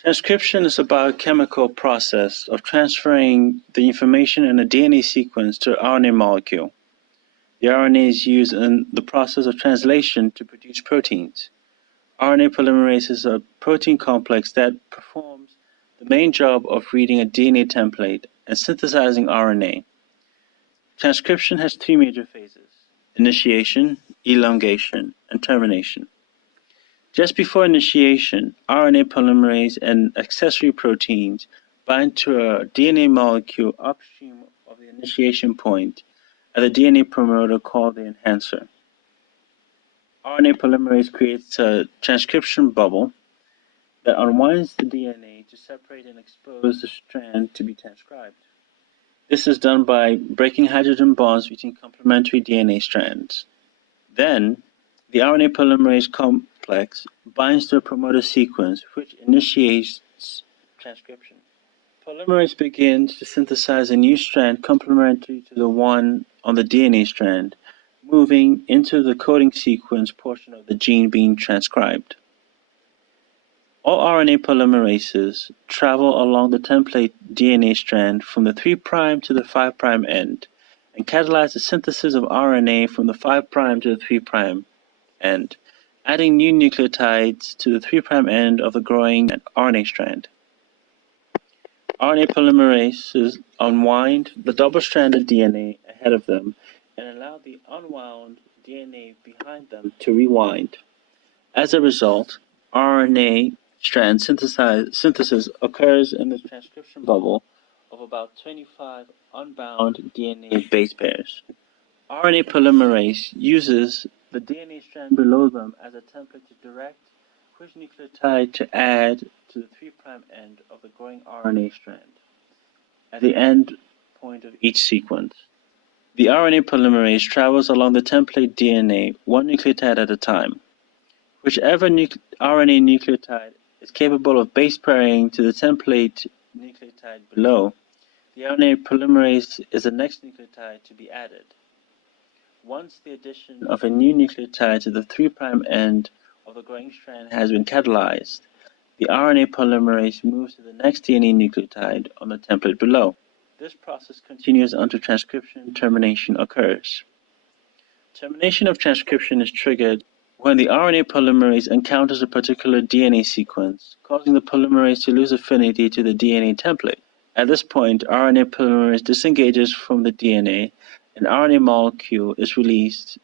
Transcription is a biochemical process of transferring the information in a DNA sequence to an RNA molecule. The RNA is used in the process of translation to produce proteins. RNA polymerase is a protein complex that performs the main job of reading a DNA template and synthesizing RNA. Transcription has three major phases: initiation, elongation, and termination. Just before initiation, RNA polymerase and accessory proteins bind to a DNA molecule upstream of the initiation point at the DNA promoter called the enhancer. RNA polymerase creates a transcription bubble that unwinds the DNA to separate and expose the strand to be transcribed. This is done by breaking hydrogen bonds between complementary DNA strands. Then, the RNA polymerase complex binds to a promoter sequence, which initiates transcription. Polymerase begins to synthesize a new strand complementary to the one on the DNA strand, moving into the coding sequence portion of the gene being transcribed. All RNA polymerases travel along the template DNA strand from the 3' to the 5' end and catalyze the synthesis of RNA from the 5' to the 3' end, adding new nucleotides to the 3' end of the growing RNA strand. RNA polymerases unwind the double-stranded DNA ahead of them and allow the unwound DNA behind them to rewind. As a result, RNA strand synthesis occurs in the transcription bubble of about 25 unbound DNA base pairs. RNA polymerase uses the DNA strand below them as a template to direct which nucleotide to add to the 3' end of the growing RNA strand at the end point of each sequence. The RNA polymerase travels along the template DNA one nucleotide at a time. Whichever RNA nucleotide is capable of base pairing to the template nucleotide below, the RNA polymerase is the next nucleotide to be added. Once the addition of a new nucleotide to the 3' end of the growing strand has been catalyzed, the RNA polymerase moves to the next DNA nucleotide on the template below. This process continues until transcription termination occurs. Termination of transcription is triggered when the RNA polymerase encounters a particular DNA sequence, causing the polymerase to lose affinity to the DNA template. At this point, RNA polymerase disengages from the DNA, and RNA molecule is released